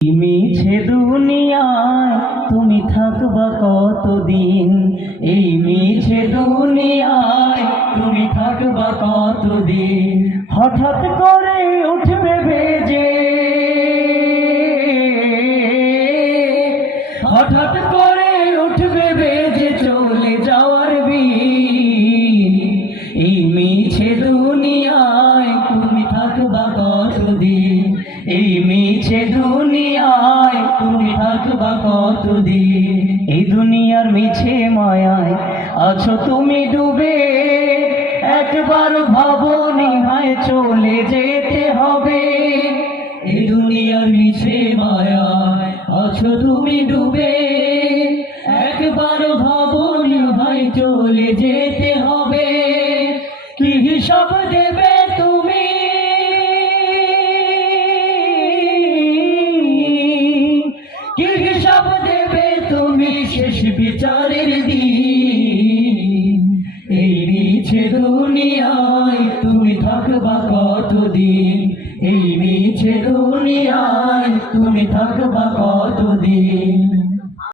মিছে দুনিয়ায় তুমি থাকবা কতদিন? এই মিছে দুনিয়ায় তুমি থাকবা কতদিন? হঠাৎ করে উঠবে বেজে, হঠাৎ করে উঠবে বেজে চলে যাওয়ার বিন। এই মিছে দুনিয়ায় তুমি থাকবা কতদিন? এই মিছে দুনিয়ায় তুমি থাকবা কতদিন? এই দুনিয়ার মিছে মায়ায় আছো তুমি ডুবে, একবার ভাবনি হায় চলে যেতে হবে। এই দুনিয়ার মিছে মায়ায় আছো তুমি ডুবে, একবার ভাবনি হায় চলে যেতে হবে। কি হিসাব দেবে তুমি? কি হিসাব দেবে তুমি শেষ বিচারের দিন? এই মিছে দুনিয়ায় তুমি থাকবা কতদিন? এই মিছে দুনিয়ায় তুমি থাকবা কতদিন?